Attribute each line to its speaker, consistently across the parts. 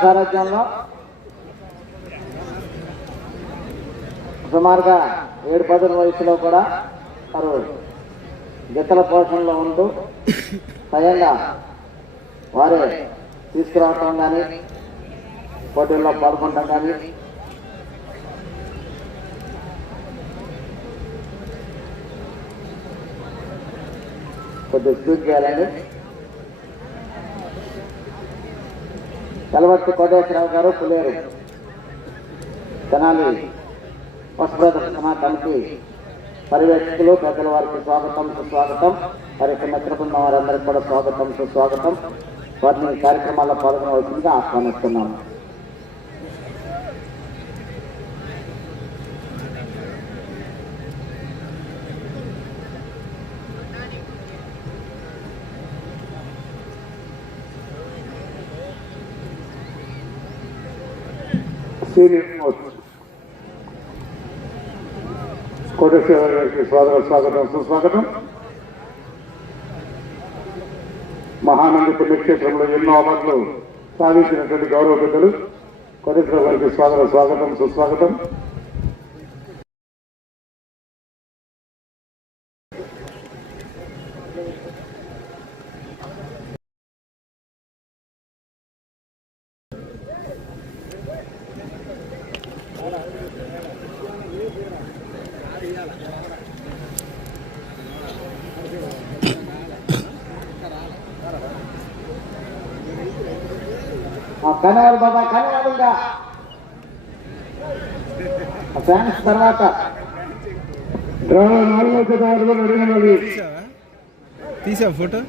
Speaker 1: సారథ్యంలో సుమారుగా ఏడు పదుల వయసులో కూడా వారు గిత్తల పోషణలో ఉంటూ స్వయంగా వారే తీసుకురావటం కానీ పోటీల్లో పాల్గొనడం కానీ కొద్దిగా చూసి చేయాలండి. కలవర్తి కోటేశ్వరరావు గారు పులేరు. తెనాలి వస్త్రదర్శన సమాజానికి పర్యవేక్షకులు పెద్దల వారికి స్వాగతం సుస్వాగతం. వారి యొక్క మిత్ర బృందం వారందరికీ కూడా స్వాగతం సుస్వాగతం. వారిని కార్యక్రమాల్లో పాల్గొనవలసిందిగా ఆహ్వానిస్తున్నాము.
Speaker 2: సీనియర్ మోస్ట్ కోటేశ్వర గారికి స్వాగతం స్వాగతం సుస్వాగతం. మహానంది పుణ్యక్షేత్రంలో ఎన్నో అవార్డులు సాధించినటువంటి గౌరవ పెద్దలు. కోటేశ్వర గారికి స్వాగతం స్వాగతం సుస్వాగతం.
Speaker 1: కనవాళ్ళు బాబా ఇంకా ఫ్యాన్స్ తర్వాత.
Speaker 3: తీసా ఫోటో?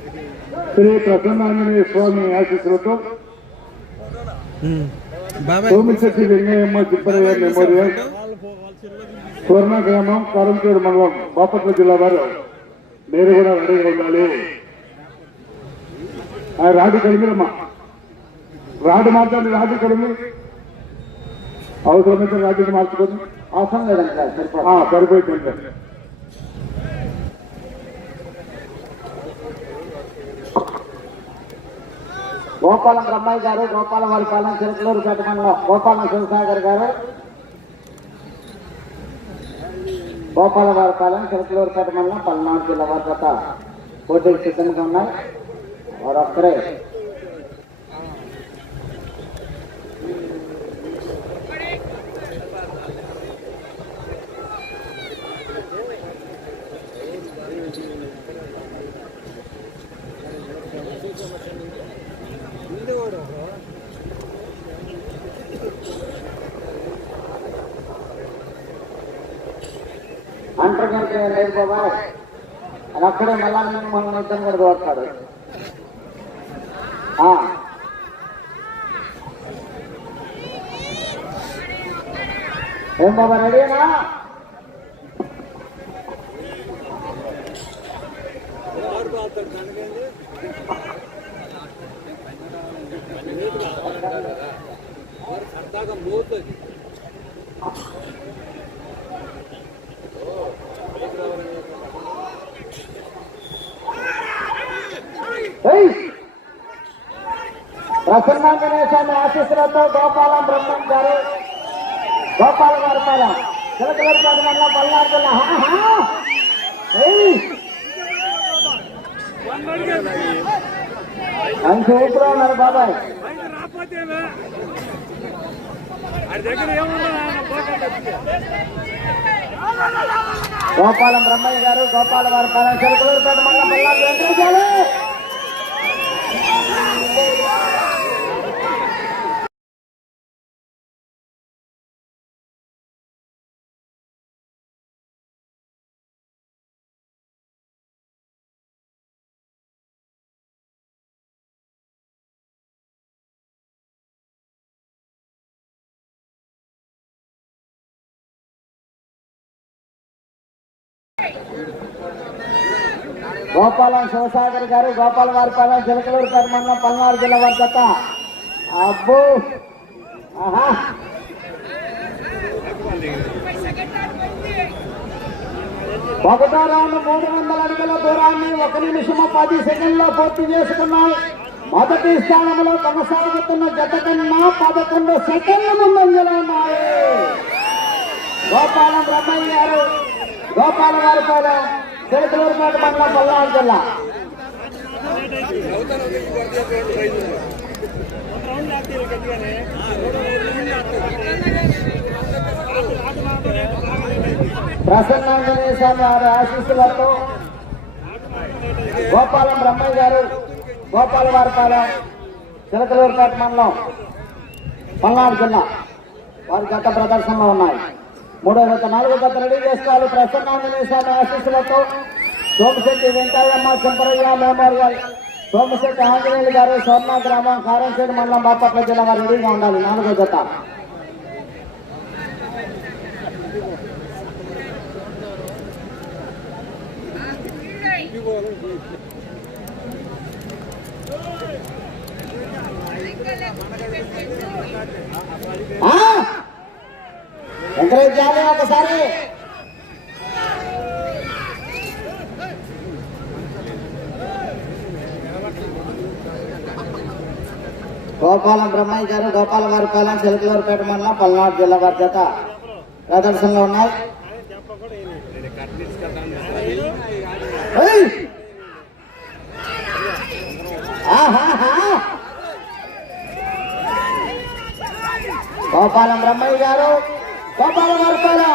Speaker 2: శ్రీ ప్రసన్నాంజనేయ స్వామి ఆశీస్సులతో సోమిశెట్టి వెంకయ్యమ్మ చిప్పరయ్య మెమోరియల్ స్వర్ణ గ్రామం కారంచేడు మండలం బాపట్ల జిల్లా వారు. మీరు కూడా రెడీగా ఉండాలి. ఆ రాడు కలిగిరమ్మా. రాడు మార్చండి రాడు కలిగి అవసరమైతే రాజుని మార్చుకొని.
Speaker 1: అవసరం లేదండి సార్ సరిపోతుంది
Speaker 2: ఆ, సరిపోయిందండి
Speaker 1: గోపాలం బ్రహ్మయ్య గారు గోపాలం వారి పాలన చిరకలూరు మండలం గోపాలం శివసాగర్ గారు గోపాల వారి పాలన చిరకలూరు మండలం పల్నాడు జిల్లా వారి జత పోటీకి సిద్ధంగా ఉన్నాయి. వారు అక్కడే మళ్ళా నేను మనం ఇద్దరు కూడా దోడతాడు ఏం బాబా రెడీనా సరదాగా మోతుంది ప్రసన్నాంజనేయ స్వామి ఆశీస్సులతో గోపాలం బ్రహ్మం గారు గోపాల గారు పాలెం చిలకలూరుపేట మండలం పల్నాడు జిల్లా హా, మంచి ఊపిలో ఉన్నారు బాబాయ్. గోపాలం బ్రహ్మయ్య గారు గోపాల గారి పాలెం చిలకలూరుపేట మండలం పల్నాడు వెంకటేశాలు Yeah. గోపాలం శివసాగర్ గారు గోపాల వారి చిలకలూరు చిలకలూరుపేట మండలం పల్నాడు జిల్లా వర్గత అబ్బో! ఆహా! ఒకటో రౌండ్ మూడు వందల అడుగుల దూరాన్ని ఒక నిమిషము పది సెకండ్లో పూర్తి చేసుకున్నాయి. మొదటి స్థానంలో కొనసాగుతున్న జత కన్నా పదకొండు సెకండ్ల ముందంజలో ఉన్నాయి. గోపాలం బ్రహ్మయ్య గారు గోపాల గారి పేరు తిరుపతిపేట మండలం పల్నాడు జిల్లా. ప్రసన్నాంజనేయ స్వామి వారి ఆశీస్సులతో గోపాలం బ్రహ్మయ్య గారు గోపాల వారిపాలెం చిలకలూరుపేట మండలం పల్నాడు జిల్లా వారి గత ప్రదర్శనలో ఉన్నాయి. మూడో గత నాలుగో గత రెడీ చేసుకోవాలి. ప్రసన్నాంజనేయ స్వామి ఆశీస్సులతో సోమశెట్టి వెంకయ్యమ్మ చింపరయ్య మెమోరియల్ సోమశెట్టి ఆంజనేయులు గారు స్వర్ణ గ్రామం కారంచేడు మండలం బాపట్ల జిల్లా వారు రెడీగా ఉండాలి. నాలుగో జత. ఆ? ఎంకరేజ్ చేయాలి ఒకసారి. గోపాలం బ్రహ్మయ్య గారు గోపాల వారిపాలెం చిలకలూరుపేట మండలం పల్నాడు జిల్లా వారి చేత ప్రదర్శనలో ఉన్నాయి. గోపాలం బ్రహ్మయ్య గారు గోపాల వారిపాలెం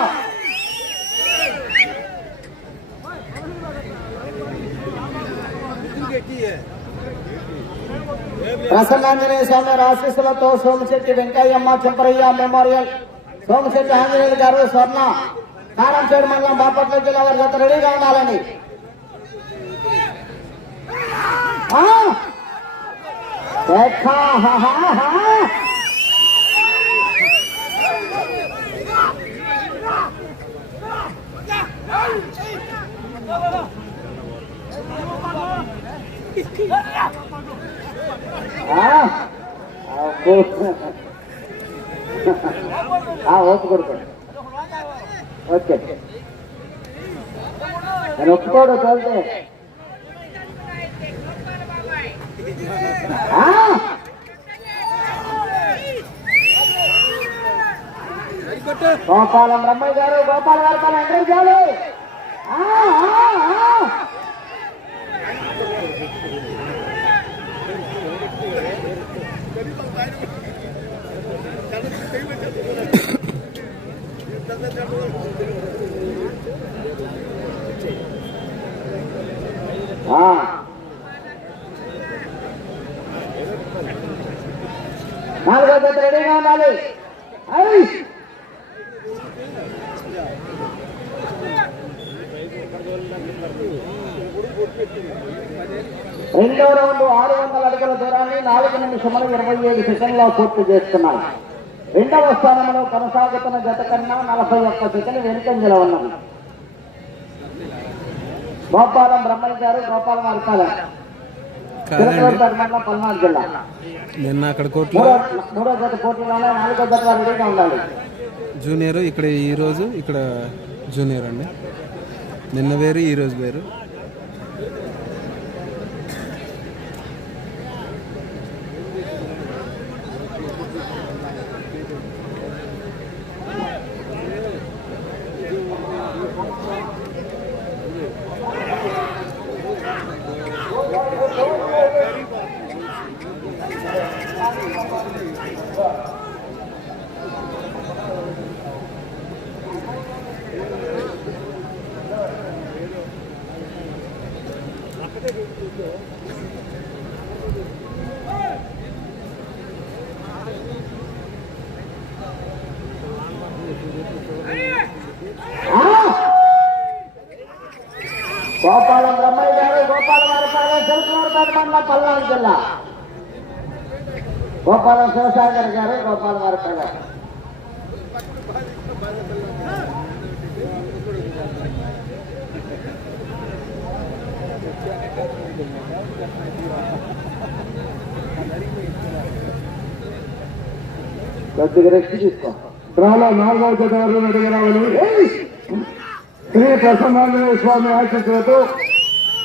Speaker 1: ప్రసన్నాంజనేయ స్వామి వారి ఆశీస్సులతో సోమశెట్టి వెంకయ్యమ్మ చెంపరయ్య మెమోరియల్ సోమశెట్టి ఆంజనేయులు గారు స్వర్ణ కారంచేడు మండలం బాపట్ల జిల్లా వారి జత రెడీగా ఉండాలని ఆ! ఎక్కా, హా, హా, హా. ఆ? అబ్బో. ఆ, ఓపు కొడుకోండి ఓకే. నేను ఒప్పుకోడు చదివితే గోపాలం రమ్మయ్య గారు గోపాల గారు పని ఎంటర్ చేయాలి ఆ, ఆ, ఆ. ఆ. నాలుగో జత రెడీగా ఉండాలి రెండో రౌండ్ ఆరు వందల అడుగుల దూరాన్ని నాలుగు నిమిషములు ఇరవై ఏడు సెకండ్లో పూర్తి చేస్తున్నాయి. రెండవ స్థానంలో కొనసాగుతున్న జత కన్నా నలభై ఒక్క సెకండ్ వెనుకంజలో ఉన్నది. గోపాలం బ్రహ్మయ్య గారు గోపాలం అర్పాల పల్నాడు జిల్లా.
Speaker 3: నిన్న అక్కడ కోర్టులో
Speaker 1: మూడో జత పోటీలోనే నాలుగో జత రెడీగా ఉండాలి.
Speaker 3: జూనియర్ ఇక్కడ ఈ రోజు ఇక్కడ జూనియర్ అండి. నిన్న వేరు ఈ రోజు వేరు.
Speaker 1: గోపాలం బ్రహ్మయ్య గారు గోపాలం అర్పాల చిలకలూరుపేట మండలం పల్నాడు జిల్లా. గోపాలం శివసాగర్ గారు గోపాలం అర్పాల కొద్దిగా రెస్ట్ తీసుకో.
Speaker 2: డ్రాలో నాలుగవ జత వరకు శ్రీ ప్రసన్నాంజనేయ స్వామి ఆశీస్సులతో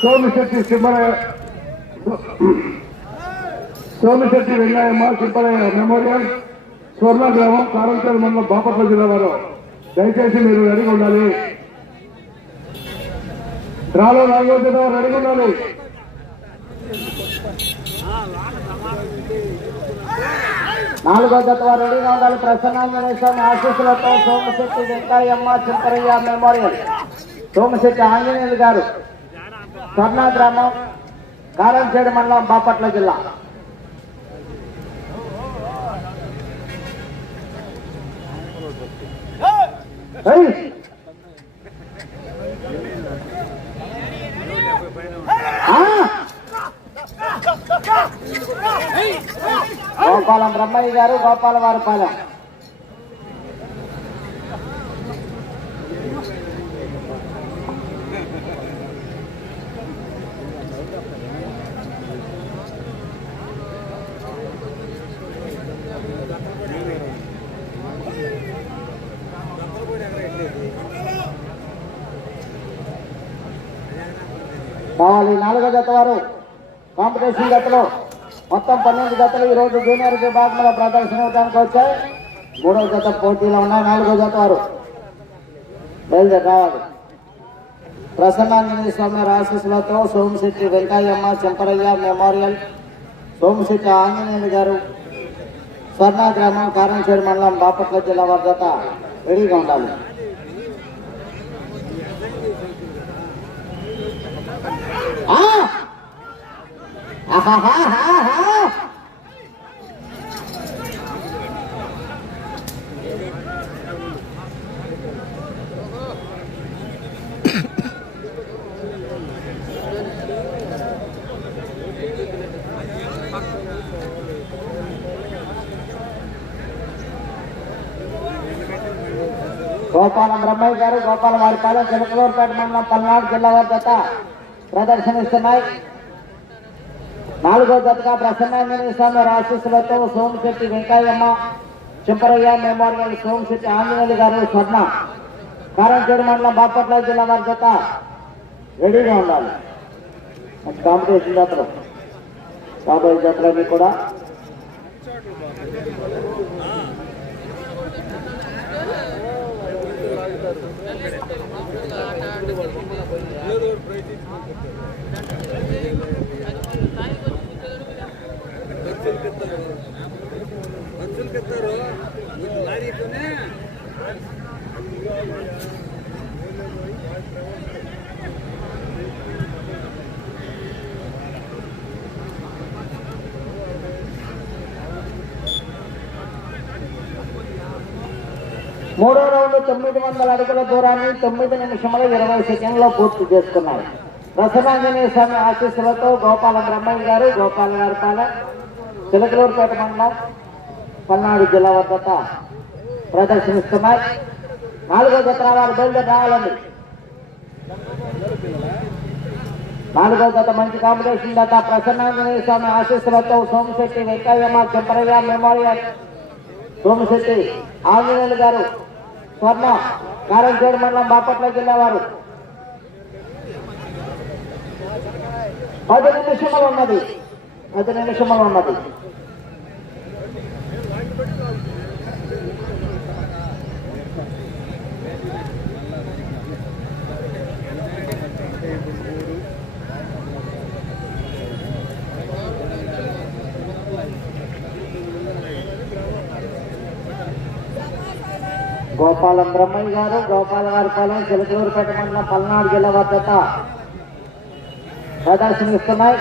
Speaker 2: సోమిశెట్టి సింహర సోమిశెట్టి వెంగయ్యమ్మ సుబ్బరయ్య మెమోరియల్ స్వర్ణ గ్రామం కారంచేరు మండలం బాపట్ల జిల్లా వారు. దయచేసి మీరు అడిగి ఉండాలి. డ్రాలో నాలుగో అడుగున్నాను
Speaker 1: నాలుగో జత వారు రెడీగా ఉండాలి. ప్రసన్నాంజనేయ స్వామి ఆశీస్సులతో సోమశెట్టి వెంకయ్యమ్మ చింతరయ్య మెమోరియల్. సోమశెట్టి ఆంజనేయులు గారు స్వర్ణ గ్రామం కారంచేడు మండలం బాపట్ల జిల్లా. Hey! గోపాలం బ్రహ్మయ్య గారు గోపాల వారిపాలెం నాలుగో జత వారు. కాంపిటీషన్ గతలు మొత్తం పన్నెండు గతలు ఈరోజు జూనియర్ విభాగంలో ప్రదర్శన ఇవ్వడానికి వచ్చాయి. మూడో జత పోటీలో ఉన్నాయి నాలుగో జత వారు. బయలుదేరి రావాలి. ప్రసన్నాంజనేయ స్వామి ఆశీస్సులతో సోమశెట్టి వెంకయ్యమ్మ చెంపరయ్య మెమోరియల్. సోమశెట్టి ఆంజనేయులు గారు స్వర్ణ గ్రామం కారంచేడు మండలం బాపట్ల జిల్లా వారి జత రెడీగా ఉండాలి. Ah! గోపాలం బ్రహ్మయ్య గారు గోపాల వారిపాలెం చిలకలూరుపేట మండలం పల్నాడు జిల్లా వారి జత ప్రదర్శనిస్తున్నాయి. నాలుగో జతగా ప్రసన్నాంజనేయ స్వామి ఆశీస్సులతో సోమశెట్టి వెంకయ్యమ్మ చింపరయ్య మెమోరియల్ సోమశెట్టి ఆంజనేయులు గారు స్వర్ణ. కారంచేడు మండలం బాపట్ల జిల్లా వారి జత రెడీగా ఉండాలి. కాంపిటీషన్ జాతర. రాబోయే జాతరని కూడా మూడో రౌండ్ తొమ్మిది వందల అడుగుల దూరాన్ని తొమ్మిది నిమిషముల ఇరవై సెకండ్లో పూర్తి చేసుకున్నాయి. ప్రసన్నాంజనేయ స్వామి ఆశీస్సులతో గోపాల బ్రహ్మయ్య గారు గోపాల గారి పాల చిలకలూరుపేట మండలం పల్నాడు జిల్లా వద్ద ప్రదర్శనిస్తున్నాయి. నాలుగో జత వారు బయలుదేరి రావాలండి. నాలుగో జత మంచి కాంపిటీషన్ గత ప్రసన్నాంజనేయ స్వామి ఆశీస్సులతో సోమశెట్టి వెంకయ్యమ్మ చెంపరయ్య మెమోరియల్. సోమశెట్టి ఆంజనేయులు గారు స్వర్ణ కారంచేడు మండలం బాపట్ల జిల్లా వారు. పది నిమిషములు ఉన్నది. పది నిమిషములు ఉన్నది. గోపాలం బ్రహ్మయ్య గారు గోపాల గారి పాలెం చిలకలూరుపేట మండలం పల్నాడు జిల్లా వద్ద ప్రదర్శనిస్తున్నాయి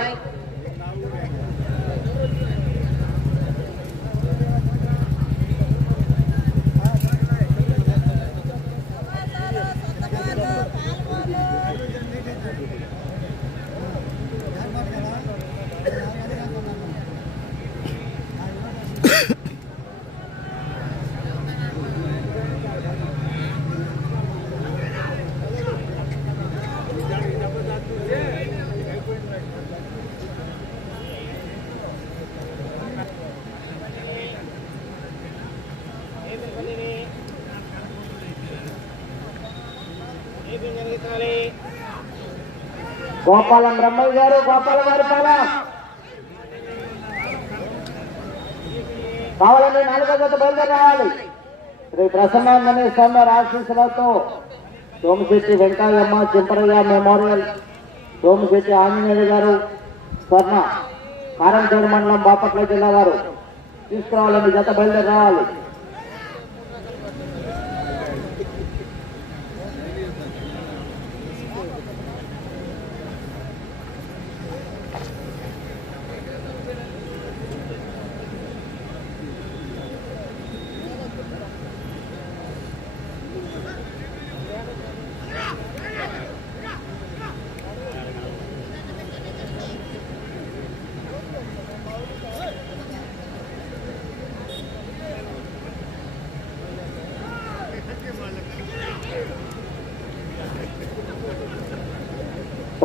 Speaker 1: గోపాలం బ్రహ్మయ్య గారు గోపాల గారు కావాలని నాలుగో జత బయలుదేరి రావాలి శ్రీ ప్రసన్నాంజనే స్వామి ఆశీస్సులతో సోమశెట్టి వెంకయ్యమ్మ చింపరయ్య మెమోరియల్ సోమశెట్టి ఆంజనేయుడు గారు స్వర్ణ కారంచేడు మండలం బాపట్ల జిల్లా వారు. తీసుకురావాలని జత బయలుదేరి రావాలి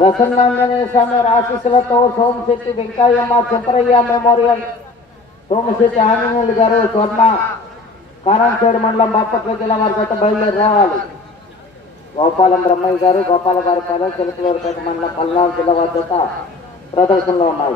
Speaker 1: ప్రసన్నాంజనేయ స్వామి ఆశీస్సులతో సోమశెట్టి వెంకయ్యమ్మ చెంపరయ్య మెమోరియల్. సోమశెట్టి ఆంజనేయులు గారు స్వర్ణ. కారంచేడు మండలం బాపట్ల జిల్లా వారి చేత బయలుదేరి రావాలి. గోపాలం బ్రహ్మయ్య గారు గోపాల గారి పద చిలకలూరుపేట మండలం పల్నాడు జిల్లా వారి చేత ప్రదర్శనలో ఉన్నాయి.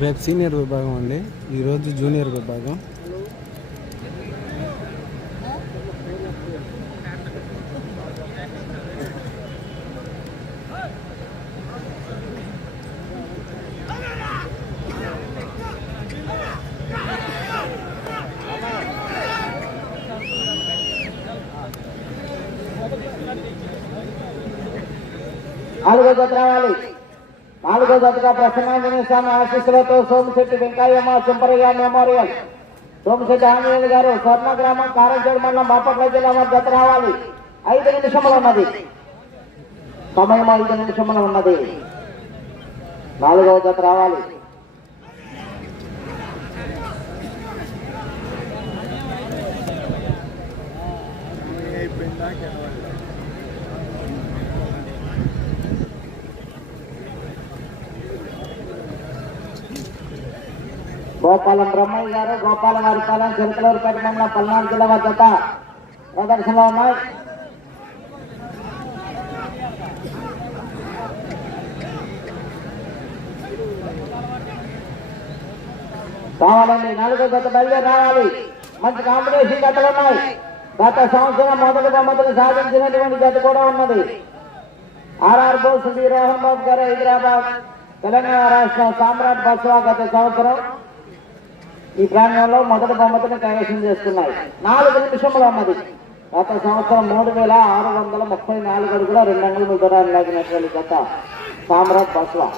Speaker 3: రేపు సీనియర్ విభాగం అండి. ఈరోజు జూనియర్ విభాగం.
Speaker 1: నాలుగో జత రావాలి నాలుగో జతగా ప్రసన్నాంజనేయ స్వామి ఆశీస్సులతో సోమశెట్టి వెంకయ్యమ్మ చింపరయ్య మెమోరియల్. సోమశెట్టి ఆంజనేయులు గారు స్వర్ణ గ్రామం కారంచేడు మండలం బాపట్ల జిల్లా వారి జత రావాలి ఐదు నిమిషములు ఉన్నది. సమయం ఐదు నిమిషములు ఉన్నది. నాలుగవ జత రావాలి గోపాలం బ్రహ్మయ్య గారు గోపాల గారి పాలెం చిలకలూరుపేట మండలం పల్నాడు జిల్లా వారి ప్రదర్శనలో ఉన్నాయి. కావాలండి నాలుగో గత బయలుదేరి రావాలి. మంచి కాంపిటీషన్ గతలు ఉన్నాయి. గత సంవత్సరం మొదటి బొమ్మతులు సాధించినటువంటి గత కూడా ఉన్నది. ఆర్ఆర్ బోస్ శ్రీ రోహన్ బాబు గారు హైదరాబాద్ తెలంగాణ రాష్ట్రం సామ్రాట్ బస్వా గత సంవత్సరం ఈ ప్రాంగణంలో మొదటి బహుమతిని కైవసం చేస్తున్నాయి నాలుగు నిమిషములు అన్నది గత సంవత్సరం మూడు వేల ఆరు వందల ముప్పై నాలుగు అడుగుల రెండు అంగుళముల దూరాన్ని లాగినటువంటి గత సామ్రాట్ బస్వా.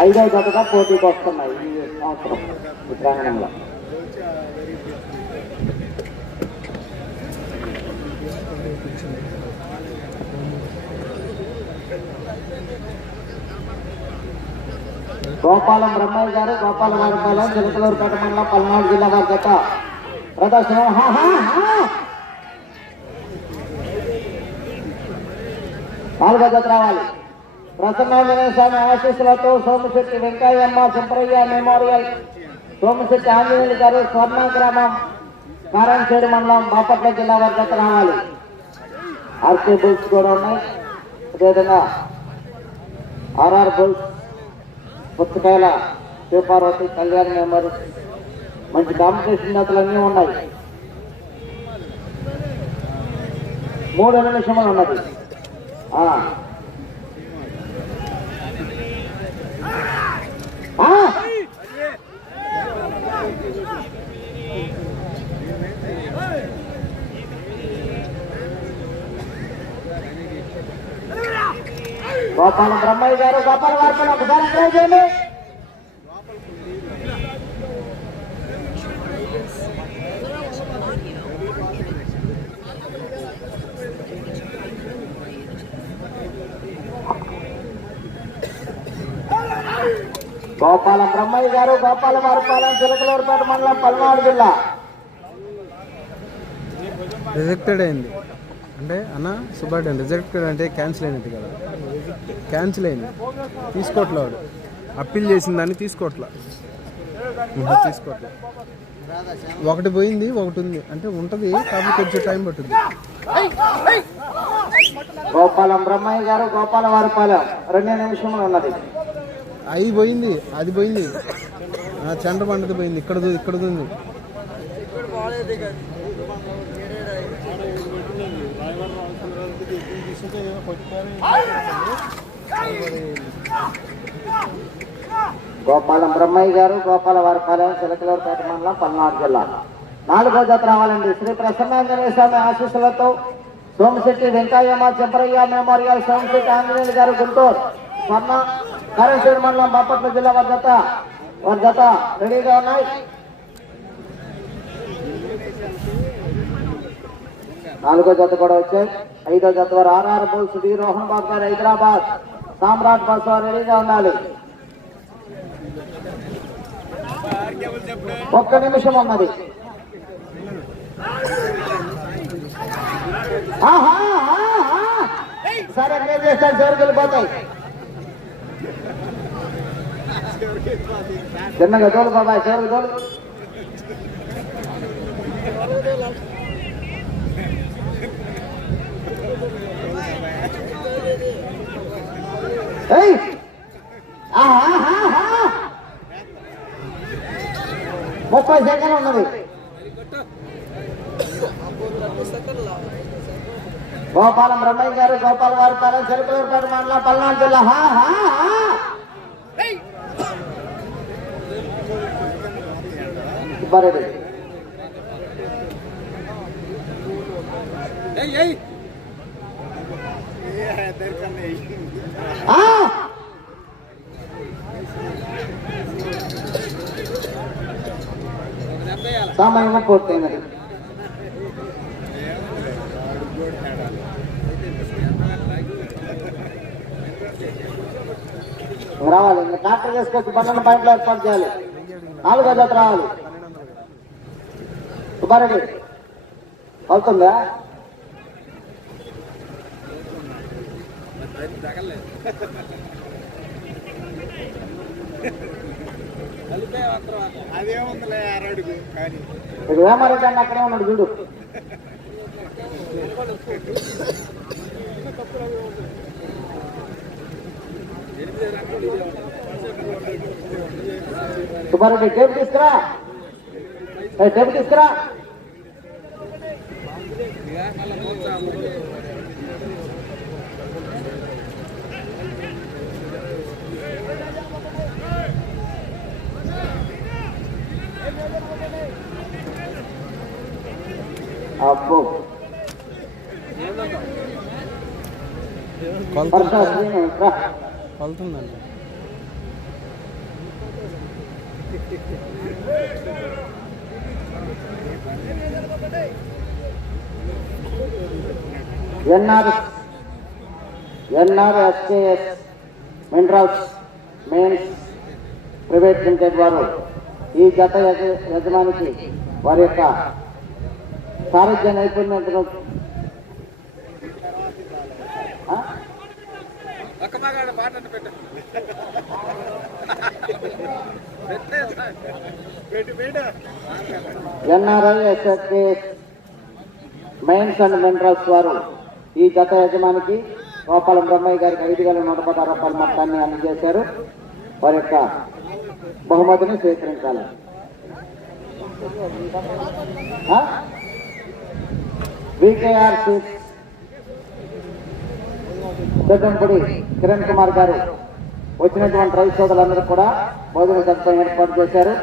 Speaker 1: ఐదో గతగా పోటీకి వస్తున్నాయి ఈ సంవత్సరం ఈ ప్రాంగణంలో. గోపాలం బ్రహ్మయ్య గారు గోపాల వారిపాలెం చిలకలూరుపేట మండలం పల్నాడు జిల్లా వారి జత ప్రదర్శన. హా, రావాలి. ప్రసన్న స్వామి ఆశీస్సులతో సోమశెట్టి వెంకయ్యమ్మ సుంపరయ్య మెమోరియల్ సోమశెట్టి ఆంజనేయులు గారు స్వర్ణ గ్రామం కారంచేడు మండలం బాపట్ల జిల్లా వద్దకు రావాలి. ఆర్కే బుల్స్ కూడా ఉన్నాయి. అదేవిధంగా ఆర్ఆర్ బుల్స్ పుచ్చకాయల శివపార్వతి కళ్యాణ్ మెంబర్ మంచి కాంపిటీషన్ జాతులన్నీ ఉన్నాయి. మూడు నిమిషములు ఉన్నది. ఆ. గోపాల బ్రహ్మయ్య గారు గోపాల వారిపై ఒకసారి ట్రై చేయండి. గోపాల బ్రహ్మయ్య గారు గోపాల వారిపాలెం చిలకలూరుపేట మండలం పల్నాడు జిల్లా.
Speaker 3: రిజెక్టెడ్ అయింది. అంటే అన్న సుబ్బారెడ్డి రిజెక్టెడ్ అంటే క్యాన్సిల్ అయినట్టు కదా. క్యాన్సిల్ అయింది. తీసుకోవట్లే వాడు. అప్పీల్ చేసిన దాన్ని తీసుకోవట్లే తీసుకోవట్లే ఒకటి పోయింది ఒకటి ఉంది. అంటే ఉంటుంది కాబట్టి కొంచెం టైం పట్టుద్ది.
Speaker 1: గోపాలం బ్రహ్మయ్య గారు గోపాల వారిపాలెం. రెండు నిమిషములు ఉన్నది.
Speaker 3: అది పోయింది అది పోయింది. ఆ చండ్ర పండుది పోయింది. ఇక్కడ ఇక్కడ ఉంది.
Speaker 1: గోపాలం బ్రహ్మయ్య గారు గోపాల వారిపాలెం చిలకలూరుపేట మండలం పల్నాడు జిల్లా. నాలుగో జత రావాలండి శ్రీ ప్రసన్నాంజనేయ స్వామి ఆశీస్సులతో సోమశెట్టి వెంకయ్యమ్మ చెంపరయ్య మెమోరియల్ సోమశెట్టి ఆంజనేయులు గారు గుంటూరు. స్వర్ణ కరెంటూరు మండలం బాపట్ల జిల్లా వారి జత వారి జత రెడీగా ఉన్నాయి. నాలుగో జత కూడా వచ్చాయి. ఐదో జతవారు RR bulls D. Rohan Babu గారు హైదరాబాద్. సామ్రాట్ బస్ వారు రెడీగా ఉండాలి. ఒక్క నిమిషం ఉన్నది. సరే నేను చేస్తాను చివరికి వెళ్ళిపోతాయి. చిన్నగా తోలు బాబాయ్ చివరికి తోలు. ఏయ్! ఆహా, ఆహా. ముప్పై సెకండ్ ఉన్నది గోపాలం బ్రహ్మయ్య గారు గోపాల వారి పాలెం చెరుకులూరుపేట మండలం పల్నాడు జిల్లా హా, హా, హా. సుబ్బారెడ్డి ఆ! సమయం పూర్తయినది రావాలి. ఇంకా ట్రాక్టర్ తీసుకొచ్చి పన్నెండు పాయింట్లో ఏర్పాటు చేయాలి. నాలుగో జత రావాలి. సుబ్బారెడ్డి అవుతుందా?
Speaker 2: అదేముందిలే అరడుగు కానీ.
Speaker 1: అన్న అక్కడే ఉన్నాడు చూడు. సుబ్బారెడ్డి టేపు తీసుకురా. టేపు తీసుకురా. అబ్బో.
Speaker 3: కొలుతుందండి
Speaker 1: NR NR SKS minerals mines private limited వారు ఈ గత యజ- యజమానికి వారి యొక్క సారథ్య నైపుణ్యతను? NRI SSK mines and minerals వారు ఈ గత యజమానికి గోపాలం బ్రహ్మయ్య గారికి ఐదు వేల నూట పదహారు రూపాయల మొత్తాన్ని అందజేశారు. వారి యొక్క బహుమతిని స్వీకరించాలి. వికేఆర్ సిక్స్ పెద్దంపూడి కిరణ్ కుమార్ గారు వచ్చినటువంటి రైతు సోదరులందరూ కూడా భోజన సత్వం ఏర్పాటు చేశారు.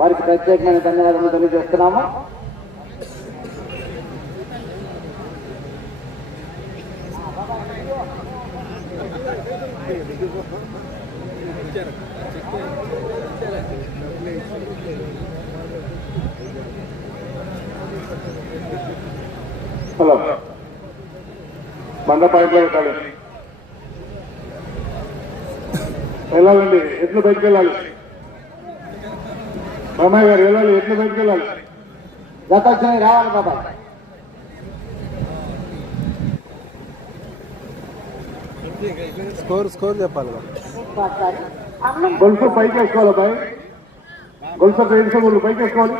Speaker 1: వారికి ప్రత్యేకమైన ధన్యవాదాలు తెలియజేస్తున్నాము.
Speaker 2: హలో బండ పైపులో పెట్టాలి వెళ్ళాలండి ఎట్లు బయటకు వెళ్ళాలి అమ్మాయి గారు వెళ్ళాలి ఎట్లు బయటకు వెళ్ళాలి
Speaker 1: వచ్చినవి రావాలి బాబాయ్
Speaker 3: స్కోర్ స్కోర్ చెప్పాలి.
Speaker 2: గొలుసు పైకి వేసుకోవాలి అబ్బాయి గొలుసు పైకి వేసుకోవాలి.